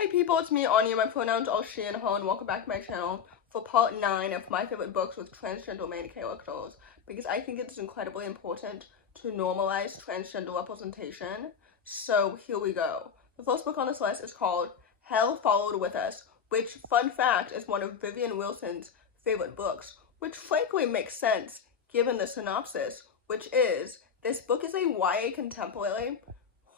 Hi people, it's me, Anja. My pronouns are she and her, and welcome back to my channel for part 9 of my favorite books with transgender main characters, because I think it's incredibly important to normalize transgender representation. So here we go. The first book on this list is called Hell Followed With Us, which, fun fact, is one of Vivian Wilson's favorite books, which frankly makes sense given the synopsis, which is, this book is a YA contemporary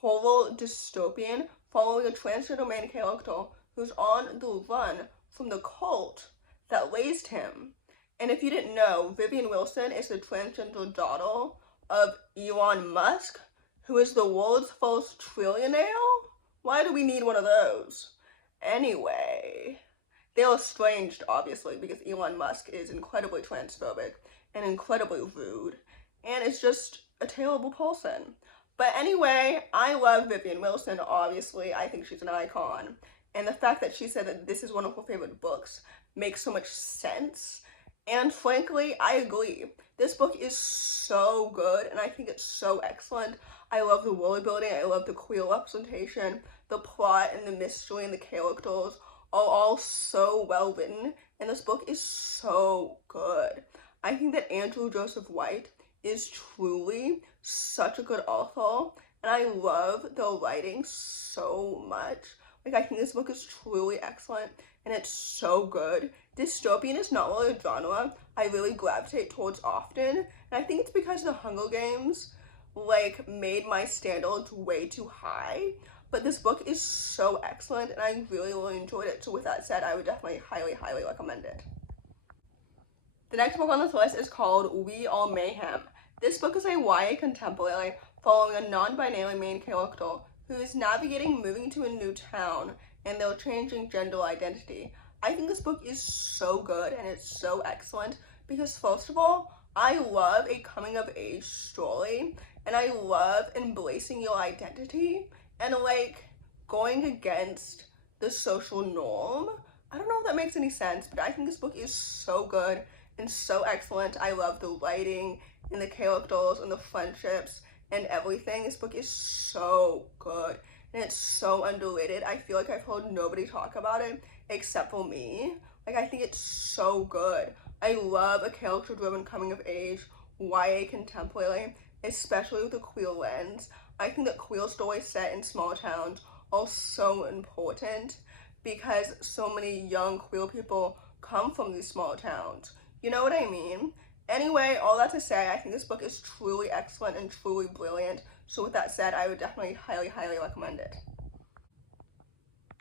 horror dystopian following a transgender main character who's on the run from the cult that raised him. And if you didn't know, Vivian Wilson is the transgender daughter of Elon Musk, who is the world's first trillionaire. Why do we need one of those? Anyway, they're estranged, obviously, because Elon Musk is incredibly transphobic and incredibly rude, and is just a terrible person. But anyway, I love Vivian Wilson, obviously. I think she's an icon. And the fact that she said that this is one of her favorite books makes so much sense. And frankly, I agree. This book is so good, and I think it's so excellent. I love the world building, I love the queer representation, the plot and the mystery and the characters are all so well written, and this book is so good. I think that Andrew Joseph White is truly such a good author, and I love the writing so much. Like, I think this book is truly excellent, and it's so good. Dystopian is not really a genre I really gravitate towards often, and I think it's because the Hunger Games, like, made my standards way too high, but this book is so excellent, and I really, really enjoyed it. So with that said, I would definitely highly, highly recommend it. The next book on this list is called Are Mayhem. This book is a YA contemporary following a non-binary main character who is navigating moving to a new town and their changing gender identity. I think this book is so good and it's so excellent because, first of all, I love a coming-of-age story, and I love embracing your identity and, like, going against the social norm. I don't know if that makes any sense, but I think this book is so good and so excellent. I love the writing and the characters and the friendships and everything. This book is so good and it's so underrated. I feel like I've heard nobody talk about it except for me. Like, I think it's so good. I love a character-driven coming-of-age YA contemporary, especially with a queer lens. I think that queer stories set in small towns are so important because so many young queer people come from these small towns. You know what I mean? Anyway, all that to say, I think this book is truly excellent and truly brilliant. So with that said, I would definitely highly, highly recommend it.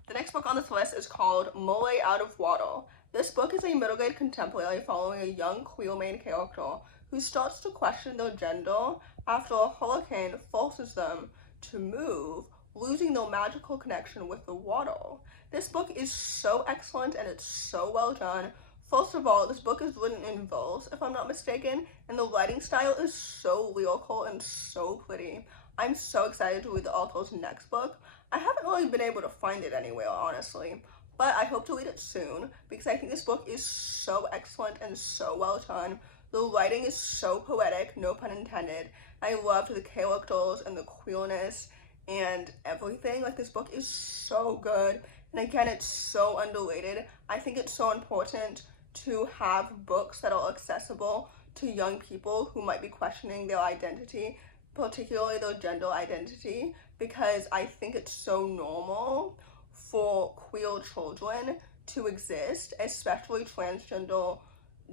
The next book on this list is called Mole Out of Water. This book is a middle-grade contemporary following a young queer main character who starts to question their gender after a hurricane forces them to move, losing their magical connection with the water. This book is so excellent and it's so well done. First of all, this book is written in verse, if I'm not mistaken, and the writing style is so lyrical and so pretty. I'm so excited to read the author's next book. I haven't really been able to find it anywhere, honestly, but I hope to read it soon because I think this book is so excellent and so well done. The writing is so poetic, no pun intended. I loved the characters and the queerness and everything. Like, this book is so good, and again, it's so underrated. I think it's so important to have books that are accessible to young people who might be questioning their identity, particularly their gender identity, because I think it's so normal for queer children to exist, especially transgender,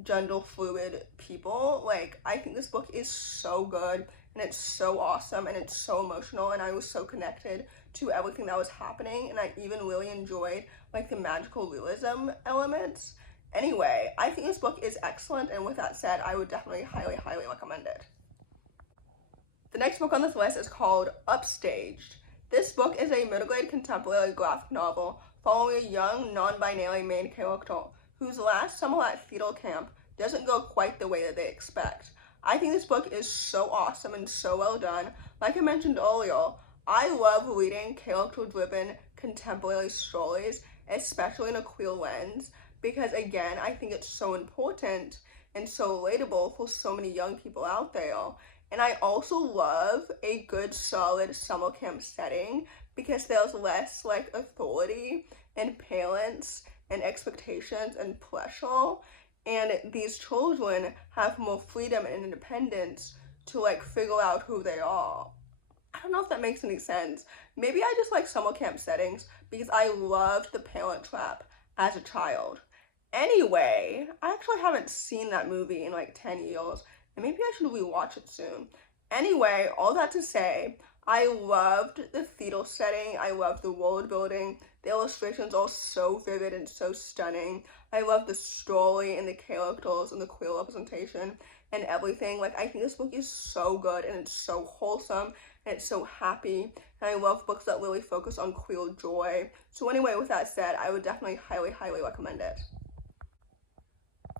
gender fluid people. Like, I think this book is so good and it's so awesome and it's so emotional, and I was so connected to everything that was happening, and I even really enjoyed, like, the magical realism elements. Anyway, I think this book is excellent, and with that said, I would definitely highly, highly recommend it. The next book on this list is called Upstaged. This book is a middle-grade contemporary graphic novel following a young, non-binary main character whose last summer at theater camp doesn't go quite the way that they expect. I think this book is so awesome and so well done. Like I mentioned earlier, I love reading character-driven contemporary stories, especially in a queer lens, because again, I think it's so important and so relatable for so many young people out there. And I also love a good solid summer camp setting because there's less like authority and parents and expectations and pressure, and these children have more freedom and independence to like figure out who they are. I don't know if that makes any sense. Maybe I just like summer camp settings because I loved The Parent Trap as a child. Anyway, I actually haven't seen that movie in like 10 years, and maybe I should rewatch it soon. Anyway, all that to say, I loved the theater setting. I loved the world building. The illustrations are so vivid and so stunning. I love the story and the characters and the queer representation and everything. Like, I think this book is so good, and it's so wholesome, and it's so happy, and I love books that really focus on queer joy. So anyway, with that said, I would definitely highly recommend it.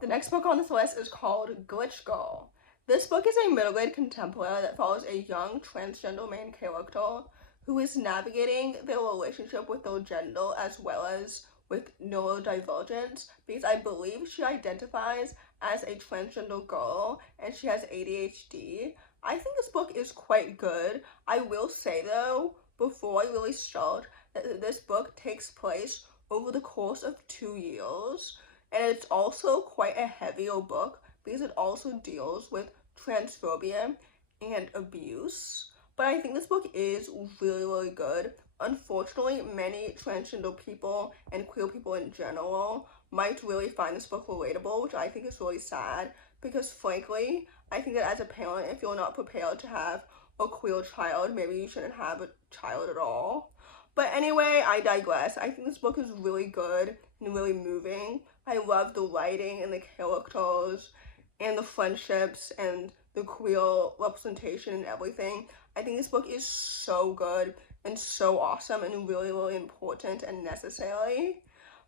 The next book on this list is called Glitch Girl. This book is a middle-grade contemporary that follows a young transgender main character who is navigating their relationship with their gender as well as with neurodivergence, because I believe she identifies as a transgender girl and she has ADHD. I think this book is quite good. I will say though, before I really start, that this book takes place over the course of 2 years, and it's also quite a heavier book because it also deals with transphobia and abuse. But I think this book is really good. Unfortunately, many transgender people and queer people in general might really find this book relatable, which I think is really sad, because frankly, I think that as a parent, if you're not prepared to have a queer child, maybe you shouldn't have a child at all. But anyway, I digress. I think this book is really good and really moving. I love the writing and the characters and the friendships and the queer representation and everything. I think this book is so good and so awesome and really important and necessary.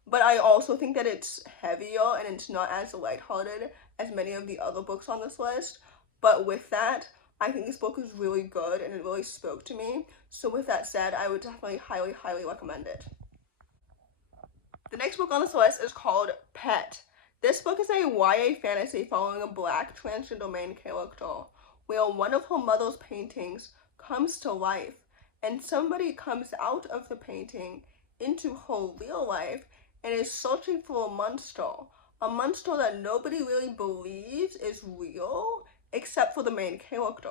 But I also think that it's heavier and it's not as lighthearted as many of the other books on this list. But with that, I think this book is really good and it really spoke to me. So with that said, I would definitely highly recommend it. The next book on this list is called Pet. This book is a YA fantasy following a Black transgender main character, where one of her mother's paintings comes to life, and somebody comes out of the painting into her real life and is searching for a monster that nobody really believes is real, except for the main character.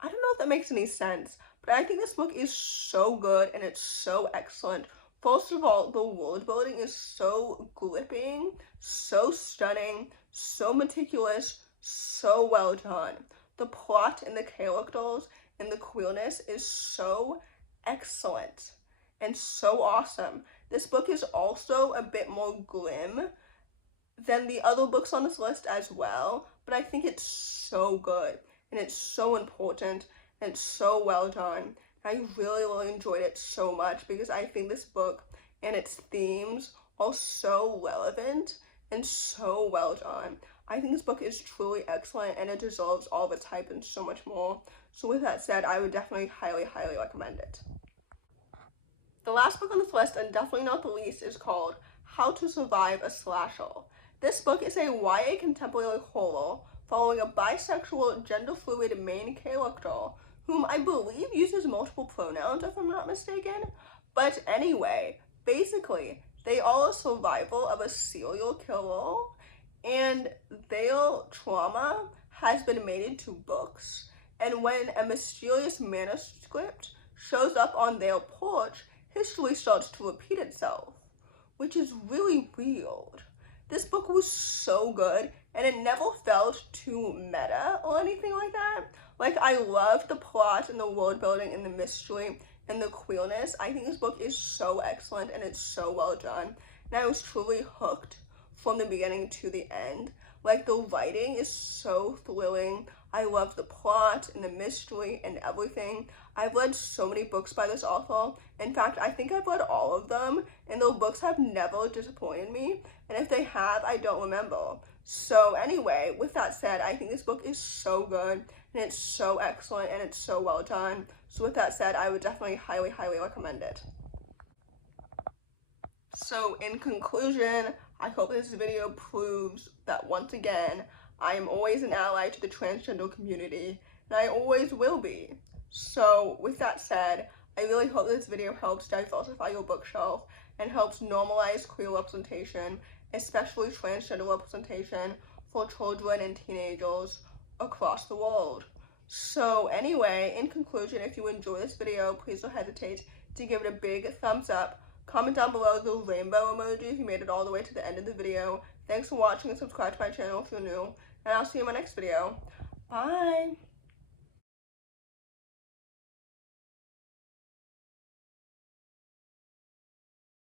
I don't know if that makes any sense, but I think this book is so good and it's so excellent. First of all, the world building is so gripping, so stunning, so meticulous, so well done. The plot and the characters and the queerness is so excellent and so awesome. This book is also a bit more grim than the other books on this list as well, but I think it's so good and it's so important and it's so well done. I really enjoyed it so much because I think this book and its themes are so relevant and so well done. I think this book is truly excellent and it deserves all of its hype and so much more. So with that said, I would definitely highly recommend it. The last book on this list, and definitely not the least, is called How to Survive a Slasher. This book is a YA contemporary horror following a bisexual, gender-fluid main character whom I believe uses multiple pronouns, if I'm not mistaken. But anyway, basically, they are a survival of a serial killer, and their trauma has been made into books. And when a mysterious manuscript shows up on their porch, history starts to repeat itself, which is really weird. This book was so good, and it never felt too meta or anything like that. Like, I loved the plot and the world building and the mystery and the queerness. I think this book is so excellent and it's so well done. And I was truly hooked from the beginning to the end. Like, the writing is so thrilling. I love the plot and the mystery and everything. I've read so many books by this author. In fact, I think I've read all of them, and their books have never disappointed me. And if they have, I don't remember. So anyway, with that said, I think this book is so good, and it's so excellent, and it's so well done. So with that said, I would definitely highly recommend it. So in conclusion, I hope this video proves that once again, I am always an ally to the transgender community, and I always will be. So with that said, I really hope this video helps diversify your bookshelf and helps normalize queer representation, especially transgender representation, for children and teenagers across the world. So anyway, in conclusion, if you enjoy this video, please don't hesitate to give it a big thumbs up. Comment down below the rainbow emoji if you made it all the way to the end of the video. Thanks for watching and subscribe to my channel if you're new. And I'll see you in my next video. Bye!